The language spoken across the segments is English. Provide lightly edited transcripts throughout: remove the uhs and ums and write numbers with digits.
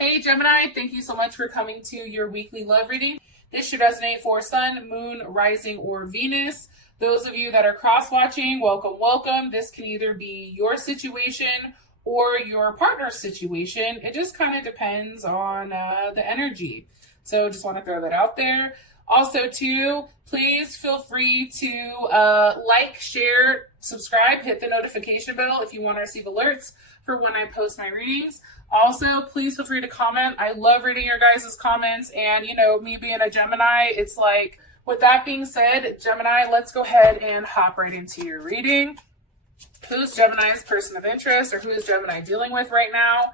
Hey Gemini, thank you so much for coming to your weekly love reading. This should resonate for Sun, Moon, Rising, or Venus. Those of you that are cross-watching, welcome, welcome. This can either be your situation or your partner's situation. It just kind of depends on the energy. So just want to throw that out there. Also, too, please feel free to like, share, subscribe, hit the notification bell if you want to receive alerts for when I post my readings. Also, please feel free to comment. I love reading your guys' comments, and you know, me being a Gemini, it's like, with that being said, Gemini, let's go ahead and hop right into your reading. Who's Gemini's person of interest, or who is Gemini dealing with right now?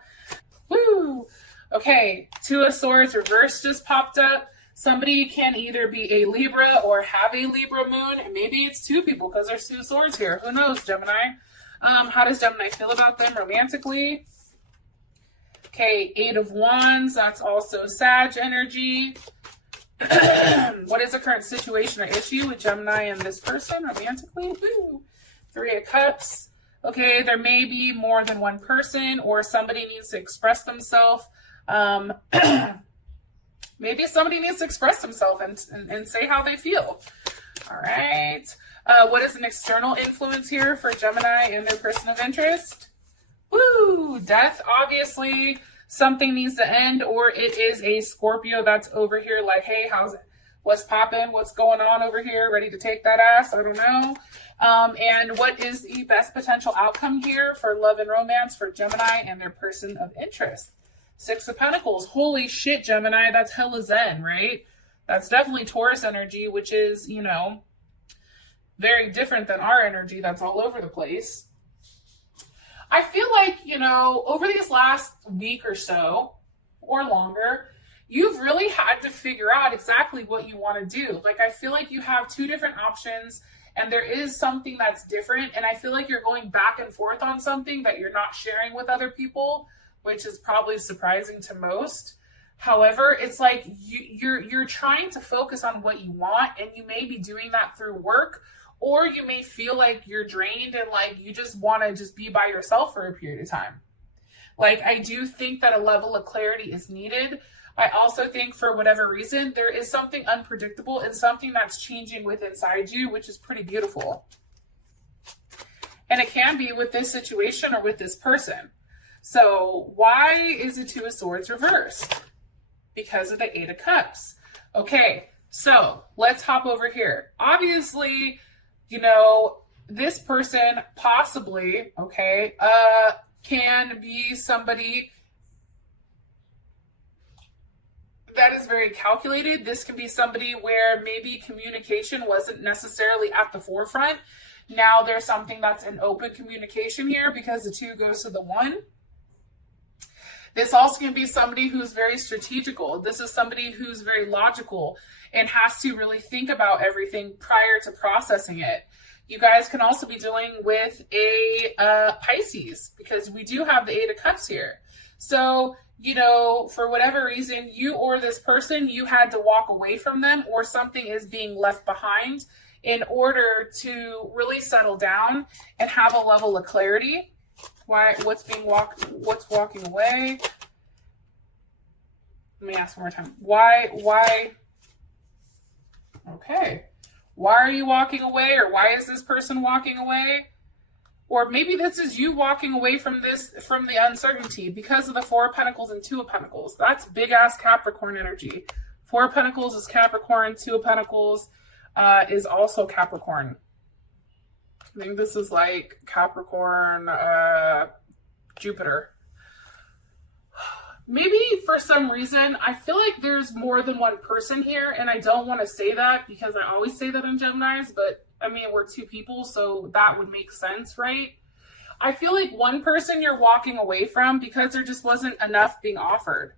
Woo! Okay, Two of Swords reversed just popped up. Somebody can either be a Libra or have a Libra moon. Maybe it's two people because there's two swords here. Who knows, Gemini? How does Gemini feel about them romantically? Okay, Eight of Wands. That's also Sag energy. What is the current situation or issue with Gemini and this person romantically? Woo. Three of Cups. Okay, there may be more than one person, or somebody needs to express themselves. Maybe somebody needs to express themselves and say how they feel. All right. What is an external influence here for Gemini and their person of interest? Woo! Death, obviously. Something needs to end, or it is a Scorpio that's over here like, hey, how's it? What's popping? What's going on over here? Ready to take that ass? I don't know. And what is the best potential outcome here for love and romance for Gemini and their person of interest? Six of Pentacles. Holy shit, Gemini. That's hella zen, right? That's definitely Taurus energy, which is, you know, very different than our energy that's all over the place. I feel like, you know, over these last week or so, or longer, you've really had to figure out exactly what you want to do. Like, I feel like you have two different options, and there is something that's different, and I feel like you're going back and forth on something that you're not sharing with other people, which is probably surprising to most. However, it's like you're trying to focus on what you want, and you may be doing that through work, or you may feel like you're drained and like you just want to just be by yourself for a period of time. Like, I do think that a level of clarity is needed. I also think for whatever reason, there is something unpredictable and something that's changing within inside you, which is pretty beautiful. And it can be with this situation or with this person. So why is the Two of Swords reversed? Because of the Eight of Cups. Okay, so let's hop over here. Obviously, you know, this person possibly, okay, can be somebody that is very calculated. This can be somebody where maybe communication wasn't necessarily at the forefront. Now there's something that's an open communication here because the two goes to the one. This also can be somebody who's very strategical. This is somebody who's very logical and has to really think about everything prior to processing it. You guys can also be dealing with a Pisces, because we do have the Eight of Cups here. So, you know, for whatever reason, you or this person, you had to walk away from them, or something is being left behind in order to really settle down and have a level of clarity. What's walking away? Let me ask one more time. Why? Okay. Why are you walking away, or why is this person walking away? Or maybe this is you walking away from the uncertainty because of the Four of Pentacles and Two of Pentacles. That's big ass Capricorn energy. Four of Pentacles is Capricorn. Two of Pentacles is also Capricorn. I think this is like Capricorn, Jupiter. Maybe for some reason, I feel like there's more than one person here, and I don't want to say that because I always say that in Geminis, but I mean, we're two people, so that would make sense, right? I feel like one person you're walking away from because there just wasn't enough being offered,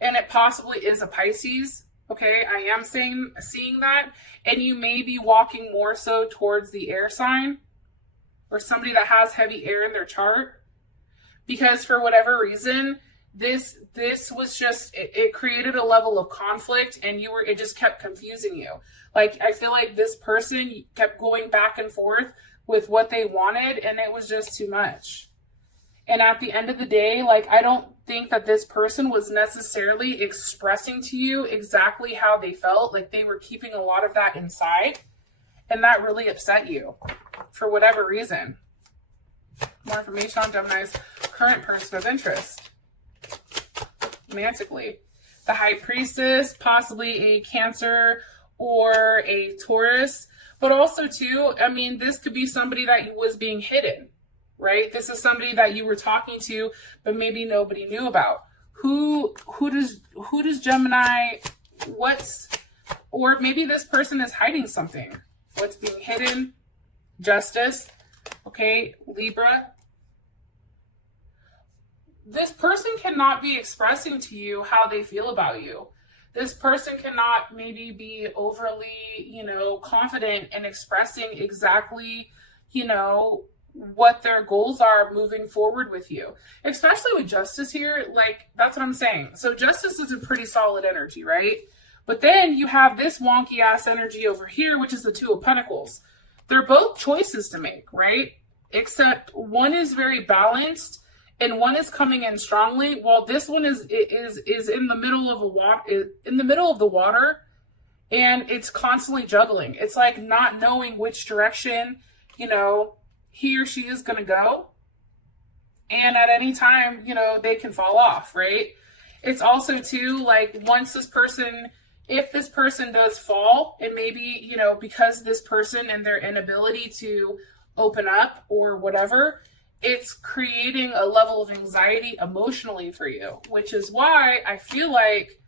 and it possibly is a Pisces. Okay, I am seeing that, and you may be walking more so towards the air sign, or somebody that has heavy air in their chart, because for whatever reason, this was just, it created a level of conflict, and it just kept confusing you. Like, I feel like this person kept going back and forth with what they wanted, and it was just too much. And at the end of the day, like, I don't think that this person was necessarily expressing to you exactly how they felt. Like they were keeping a lot of that inside, and that really upset you for whatever reason. More information on Gemini's current person of interest. Romantically. The High Priestess, possibly a Cancer or a Taurus. But also, too, I mean, this could be somebody that was being hidden, right? This is somebody that you were talking to, but maybe nobody knew about. Who does Gemini, or maybe this person is hiding something. What's being hidden? Justice. Okay, Libra. This person cannot be expressing to you how they feel about you. This person cannot maybe be overly, confident in expressing exactly, what their goals are moving forward with you. Especially with Justice here, like, that's what I'm saying. So Justice is a pretty solid energy, right? But then you have this wonky ass energy over here, which is the Two of Pentacles. They're both choices to make, right? Except one is very balanced and one is coming in strongly, while this one is in the middle of the water, and it's constantly juggling. It's like not knowing which direction, he or she is going to go. And at any time, they can fall off, right? It's also too, like, if this person does fall, and maybe, because this person and their inability to open up or whatever, it's creating a level of anxiety emotionally for you, which is why I feel like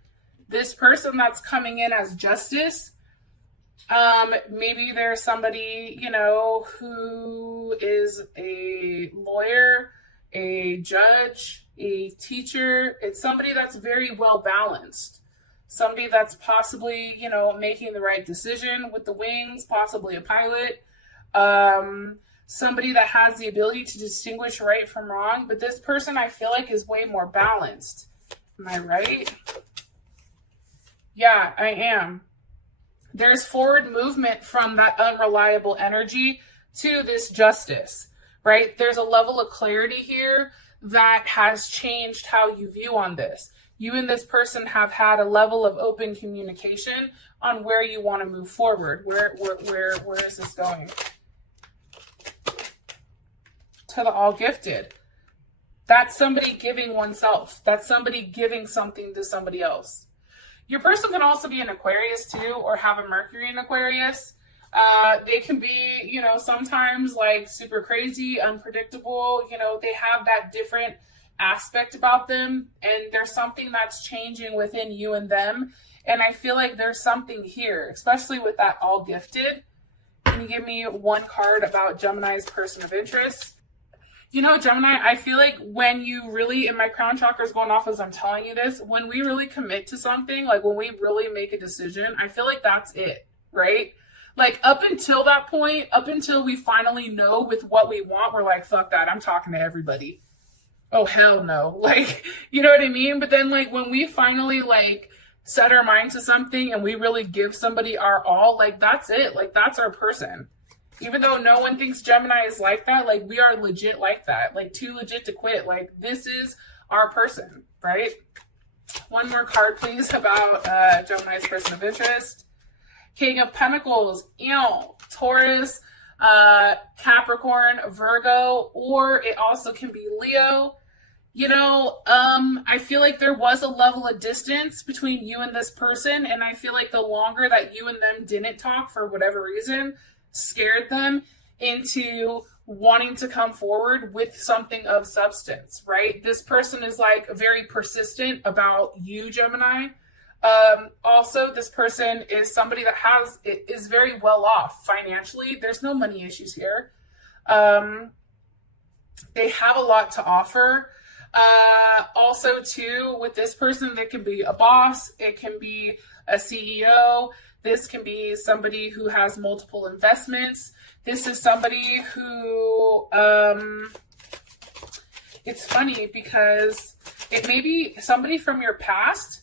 this person that's coming in as Justice, maybe there's somebody, who is a lawyer, a judge, a teacher. It's somebody that's very well balanced. Somebody that's possibly, making the right decision with the wings, possibly a pilot. Somebody that has the ability to distinguish right from wrong. But this person, I feel like, is way more balanced. Am I right? Yeah, I am. There's forward movement from that unreliable energy to this Justice, right? There's a level of clarity here that has changed how you view on this. You and this person have had a level of open communication on where you want to move forward. Where is this going? To the All Gifted. That's somebody giving oneself. That's somebody giving something to somebody else. Your person can also be an Aquarius too, or have a Mercury in Aquarius. They can be, sometimes like super crazy, unpredictable. They have that different aspect about them, and there's something that's changing within you and them. And I feel like there's something here, especially with that All Gifted. Can you give me one card about Gemini's person of interest? Gemini, I feel like when you really, and my crown chakra is going off as I'm telling you this, when we really commit to something, like when we really make a decision, I feel like that's it, right? Like up until that point, up until we finally know with what we want, we're like, fuck that, I'm talking to everybody. Oh, hell no. Like, you know what I mean? But then like when we finally like set our mind to something and we really give somebody our all, like that's it. Like that's our person. Even though no one thinks Gemini is like that, like we are legit like that. Like too legit to quit. Like this is our person, right? One more card, please, about Gemini's person of interest. King of Pentacles, Taurus, Capricorn, Virgo, or it also can be Leo. I feel like there was a level of distance between you and this person, and I feel like the longer that you and them didn't talk for whatever reason, scared them into wanting to come forward with something of substance, right? This person is like very persistent about you, Gemini. Also, this person is somebody that is very well off financially. There's no money issues here. They have a lot to offer. Also, too, with this person, there can be a boss. It can be a CEO. This can be somebody who has multiple investments. This is somebody who, it's funny because it may be somebody from your past,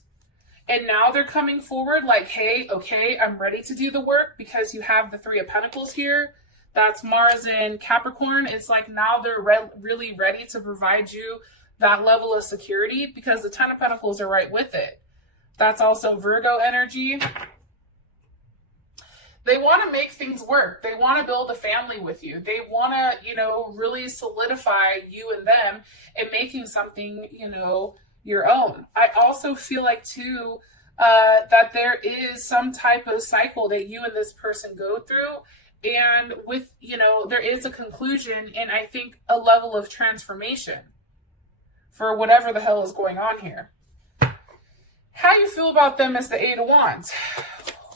and now they're coming forward like, hey, okay, I'm ready to do the work, because you have the Three of Pentacles here. That's Mars in Capricorn. It's like now they're really ready to provide you that level of security, because the Ten of Pentacles are right with it. That's also Virgo energy. They want to make things work. They want to build a family with you. They want to, you know, really solidify you and them and making something, you know, your own. I also feel like too, that there is some type of cycle that you and this person go through. And with, you know, there is a conclusion and I think a level of transformation for whatever the hell is going on here. How you feel about them as the Eight of Wands?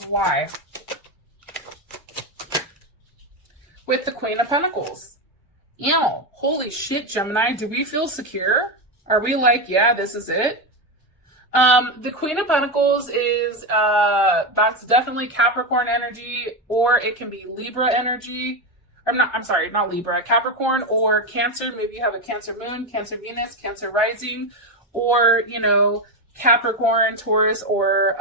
Why? With the Queen of Pentacles. Ew, holy shit, Gemini. Do we feel secure? Are we like, yeah, this is it? The Queen of Pentacles is, that's definitely Capricorn energy, or it can be Libra energy. I'm sorry, not Libra, Capricorn or Cancer. Maybe you have a Cancer moon, Cancer Venus, Cancer rising, or, you know, Capricorn, Taurus, or,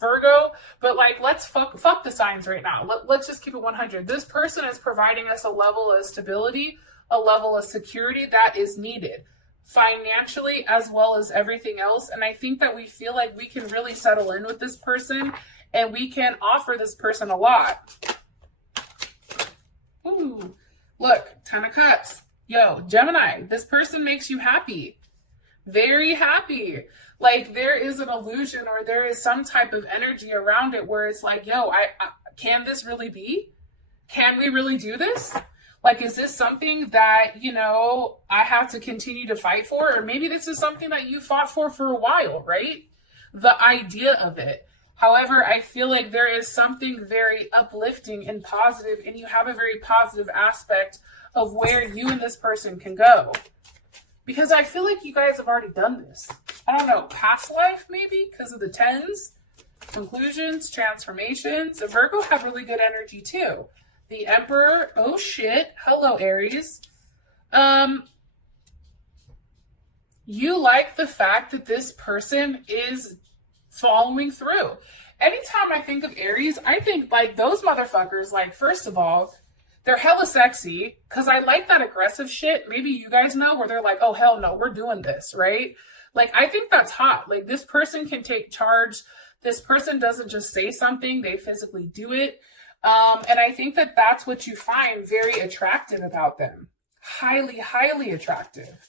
Virgo. But like, let's fuck the signs right now. Let's just keep it 100. This person is providing us a level of stability, a level of security that is needed financially as well as everything else. And I think that we feel like we can really settle in with this person and we can offer this person a lot. Ooh, look, Ten of Cups. Yo, Gemini, this person makes you happy. Very happy. Like there is an illusion or there is some type of energy around it where it's like, yo, can this really be? Can we really do this? Like, is this something that, you know, I have to continue to fight for? Or maybe this is something that you fought for a while, right? The idea of it. However, I feel like there is something very uplifting and positive, and you have a very positive aspect of where you and this person can go. Because I feel like you guys have already done this. I don't know, past life maybe, because of the tens, conclusions, transformations. The Virgo have really good energy too. The Emperor, oh shit, hello Aries. You like the fact that this person is following through. Anytime I think of Aries, I think like those motherfuckers, like first of all, they're hella sexy because I like that aggressive shit. Maybe you guys know where they're like, oh hell no, we're doing this, right? Like I think that's hot. Like this person can take charge. This person doesn't just say something, they physically do it. And I think that that's what you find very attractive about them. Highly, highly attractive.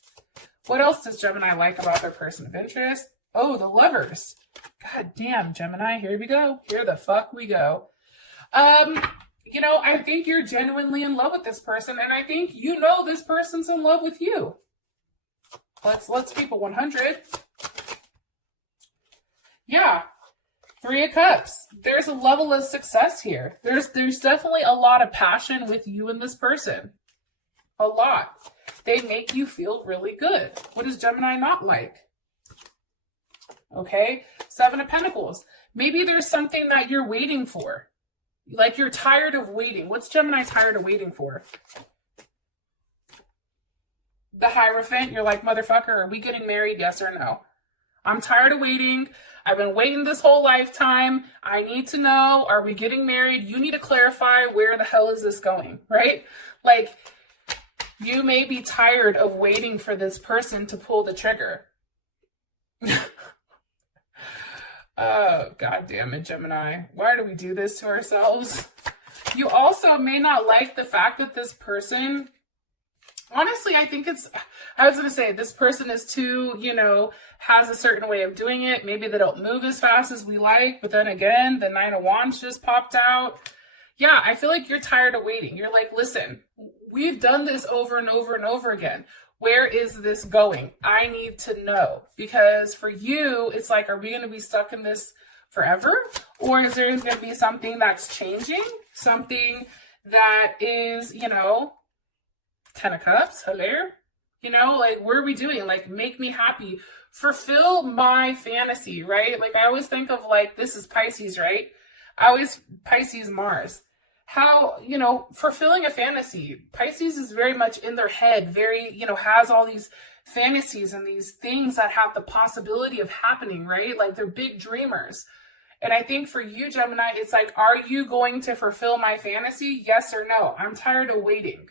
What else does Gemini like about their person of interest? Oh, the Lovers. God damn, Gemini, here we go. Here the fuck we go. You know, I think you're genuinely in love with this person, and I think you know this person's in love with you. Let's keep it 100. Yeah. Three of Cups. There's a level of success here. There's definitely a lot of passion with you and this person. A lot. They make you feel really good. What does Gemini not like? Okay. Seven of Pentacles. Maybe there's something that you're waiting for. Like you're tired of waiting. What's Gemini tired of waiting for? The Hierophant. You're like, motherfucker, are we getting married? Yes or no? I'm tired of waiting. I've been waiting this whole lifetime. I need to know, are we getting married? You need to clarify where the hell is this going, right? Like, you may be tired of waiting for this person to pull the trigger. Oh, God damn it, Gemini. Why do we do this to ourselves? You also may not like the fact that this person, honestly, I think I was going to say, this person is too, you know, has a certain way of doing it. Maybe they don't move as fast as we like. But then again, the Nine of Wands just popped out. Yeah, I feel like you're tired of waiting. You're like, listen, we've done this over and over and over again. Where is this going? I need to know. Because for you, it's like, are we going to be stuck in this forever? Or is there going to be something that's changing? Something that is, you know, Ten of Cups, hello? You know, like, what are we doing? Like, make me happy. Fulfill my fantasy, right? Like, I always think of, like, this is Pisces, right? Pisces, Mars. How, you know, fulfilling a fantasy. Pisces is very much in their head, very, you know, has all these fantasies and these things that have the possibility of happening, right? Like, they're big dreamers. And I think for you, Gemini, it's like, are you going to fulfill my fantasy? Yes or no? I'm tired of waiting.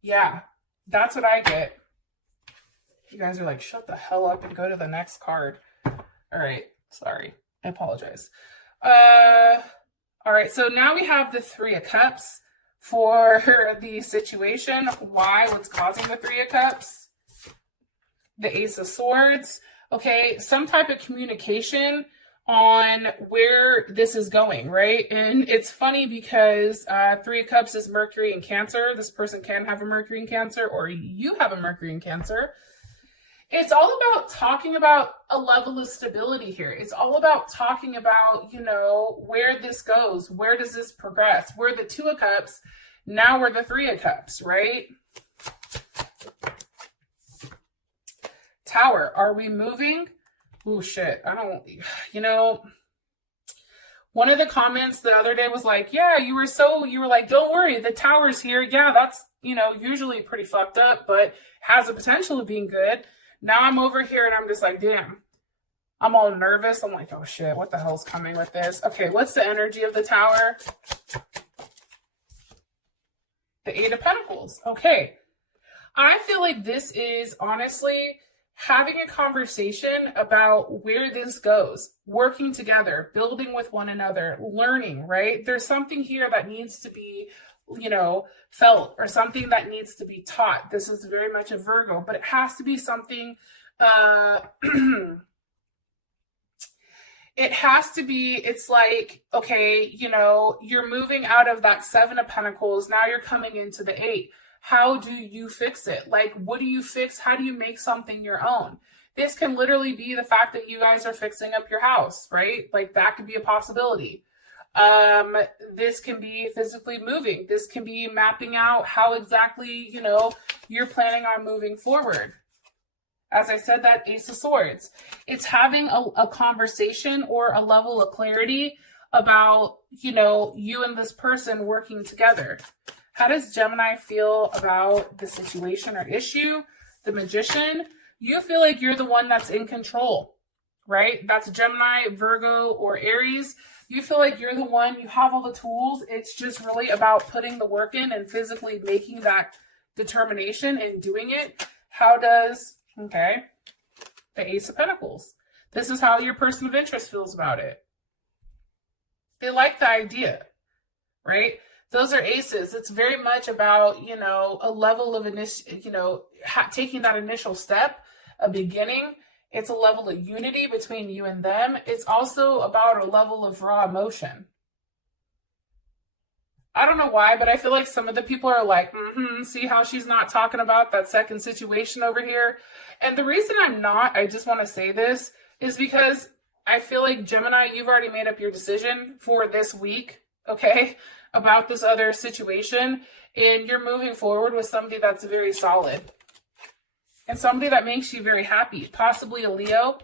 Yeah, that's what I get. You guys are like, shut the hell up and go to the next card. All right. Sorry. I apologize. All right. So now we have the Three of Cups for the situation. Why? What's causing the Three of Cups? The Ace of Swords. Okay. Some type of communication on where this is going, right? And it's funny because Three of Cups is Mercury in Cancer. This person can have a Mercury in Cancer, or you have a Mercury in Cancer. It's all about talking about a level of stability here. It's all about talking about, you know, where this goes. Where does this progress? We're the Two of Cups. Now we're the Three of Cups, right? Tower. Are we moving? Oh, shit. I don't, you know, one of the comments the other day was like, yeah, you were like, don't worry, the Tower's here. Yeah, that's, you know, usually pretty fucked up, but has the potential of being good. Now I'm over here and I'm just like, damn, I'm all nervous. I'm like, oh shit, what the hell's coming with this? Okay, what's the energy of the Tower? The Eight of Pentacles. Okay. I feel like this is honestly having a conversation about where this goes, working together, building with one another, learning, right? There's something here that needs to be, you know, felt, or something that needs to be taught. This is very much a Virgo, but it has to be something, it has to be, it's like, okay, you know, you're moving out of that Seven of Pentacles. Now you're coming into the Eight. How do you fix it? Like, what do you fix? How do you make something your own? This can literally be the fact that you guys are fixing up your house, right? Like, that could be a possibility. This can be physically moving. This can be mapping out how exactly, you know, you're planning on moving forward. As I said, that Ace of Swords. It's having a conversation or a level of clarity about, you know, you and this person working together. How does Gemini feel about the situation or issue? The Magician. You feel like you're the one that's in control, right? That's Gemini, Virgo, or Aries. You feel like you're the one, you have all the tools. It's just really about putting the work in and physically making that determination and doing it. How does, okay, the Ace of Pentacles. This is how your person of interest feels about it. They like the idea, right? Those are aces. It's very much about, you know, a level of, you know, taking that initial step, a beginning. It's a level of unity between you and them. It's also about a level of raw emotion. I don't know why, but I feel like some of the people are like, see how she's not talking about that second situation over here? And the reason I'm not, I just want to say this, is because I feel like Gemini, you've already made up your decision for this week, okay, about this other situation, and you're moving forward with somebody that's very solid and somebody that makes you very happy, possibly a Leo,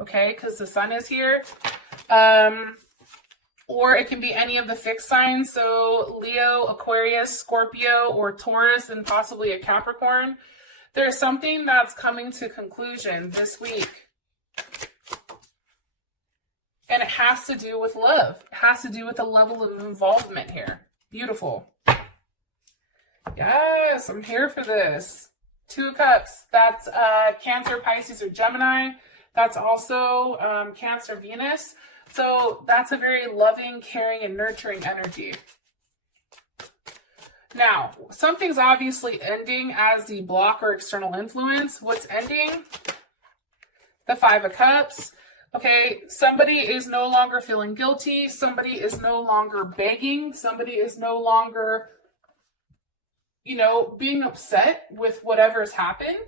okay, because the sun is here, or it can be any of the fixed signs, so Leo, Aquarius, Scorpio, or Taurus, and possibly a Capricorn. There's something that's coming to conclusion this week. And it has to do with love. It has to do with a level of involvement here. Beautiful. Yes, I'm here for this. Two of Cups. That's Cancer, Pisces, or Gemini. That's also Cancer, Venus. So that's a very loving, caring, and nurturing energy. Now, something's obviously ending as the block or external influence. What's ending? The Five of Cups. Okay, somebody is no longer feeling guilty. Somebody is no longer begging. Somebody is no longer, you know, being upset with whatever's happened.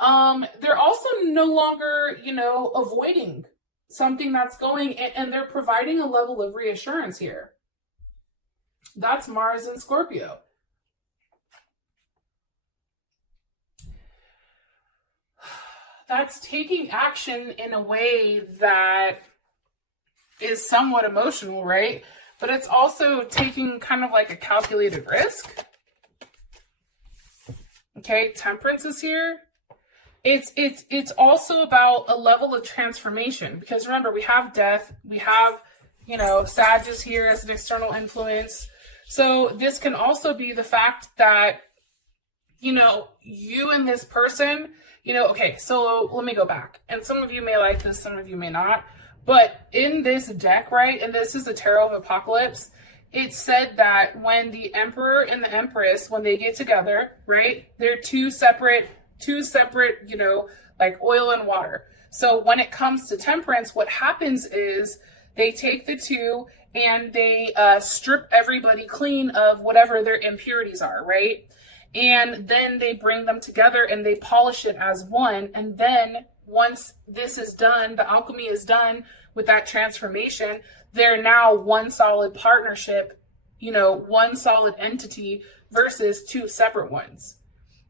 They're also no longer, you know, avoiding something that's going, and they're providing a level of reassurance here. That's Mars and Scorpio. That's taking action in a way that is somewhat emotional, right? But it's also taking kind of like a calculated risk. Okay, Temperance is here. It's also about a level of transformation, because remember, we have death, we have, you know, Sag is here as an external influence. So this can also be the fact that, you know, you and this person, You know, okay, so let me go back. And some of you may like this, some of you may not. But in this deck, right, and this is the Tarot of Apocalypse, it said that when the Emperor and the Empress, when they get together, right, they're two separate, you know, like oil and water. So when it comes to Temperance, what happens is they take the two and they strip everybody clean of whatever their impurities are, right? And then they bring them together and they polish it as one. And then once this is done, the alchemy is done with that transformation, they're now one solid partnership, you know, one solid entity versus two separate ones.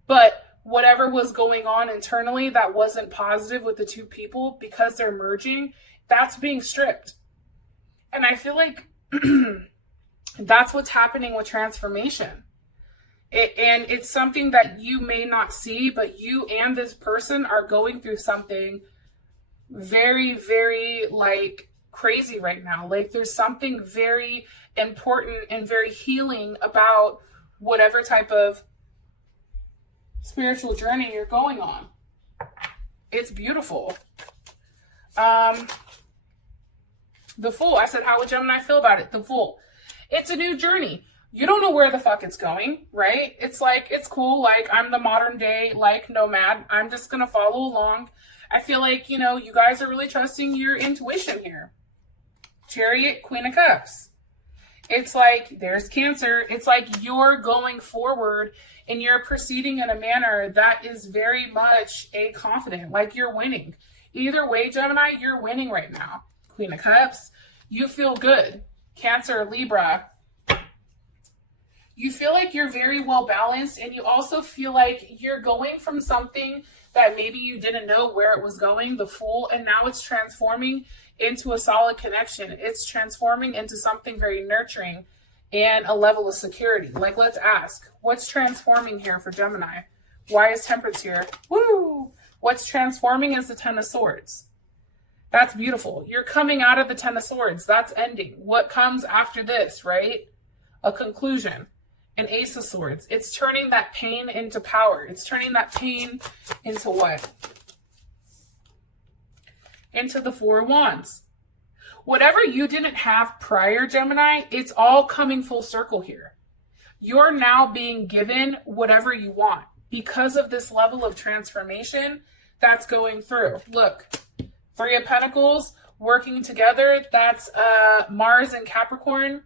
But whatever was going on internally that wasn't positive with the two people, because they're merging, that's being stripped. And I feel like that's what's happening with transformation. And it's something that you may not see, but you and this person are going through something very, very like crazy right now. Like there's something very important and very healing about whatever type of spiritual journey you're going on. It's beautiful. The Fool. I said, how would Gemini feel about it? The Fool. It's a new journey. You don't know where the fuck it's going, right? It's like, it's cool. Like, I'm the modern day, like, nomad. I'm just going to follow along. I feel like, you know, you guys are really trusting your intuition here. Chariot, Queen of Cups. It's like, there's Cancer. It's like you're going forward and you're proceeding in a manner that is very much a confident, like you're winning. Either way, Gemini, you're winning right now. Queen of Cups, you feel good. Cancer, Libra, you feel like you're very well balanced, and you also feel like you're going from something that maybe you didn't know where it was going, the Fool, and now it's transforming into a solid connection. It's transforming into something very nurturing and a level of security. Like, let's ask, what's transforming here for Gemini? Why is Temperance here? Woo! What's transforming is the Ten of Swords. That's beautiful. You're coming out of the Ten of Swords. That's ending. What comes after this, right? A conclusion. An Ace of Swords. It's turning that pain into power. It's turning that pain into what? Into the Four of Wands. Whatever you didn't have prior, Gemini, it's all coming full circle here. You're now being given whatever you want because of this level of transformation that's going through. Look, Three of Pentacles working together. That's Mars and Capricorn.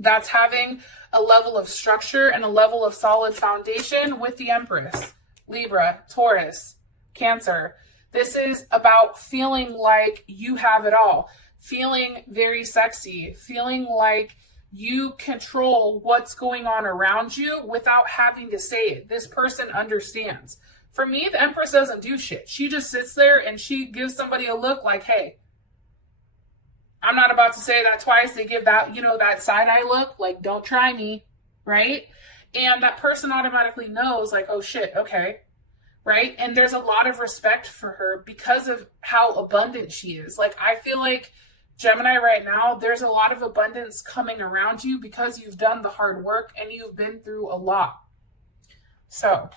That's having a level of structure and a level of solid foundation with the Empress. Libra, Taurus, Cancer. This is about feeling like you have it all. Feeling very sexy. Feeling like you control what's going on around you without having to say it. This person understands. For me, the Empress doesn't do shit. She just sits there and she gives somebody a look like, hey, I'm not about to say that twice. They give that, you know, that side eye look, like, don't try me, right? And that person automatically knows, like, oh shit, okay, right? And there's a lot of respect for her because of how abundant she is. Like, I feel like Gemini right now, there's a lot of abundance coming around you because you've done the hard work and you've been through a lot. So,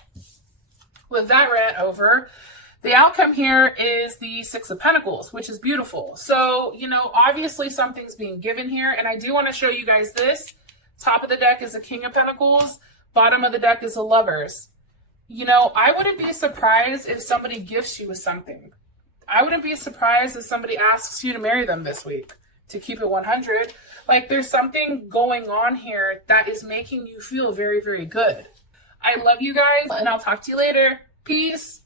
with that rant over, the outcome here is the Six of Pentacles, which is beautiful. So, you know, obviously something's being given here. And I do want to show you guys this. Top of the deck is a King of Pentacles. Bottom of the deck is a Lovers. You know, I wouldn't be surprised if somebody gifts you with something. I wouldn't be surprised if somebody asks you to marry them this week, to keep it 100. Like, there's something going on here that is making you feel very, very good. I love you guys, and I'll talk to you later. Peace.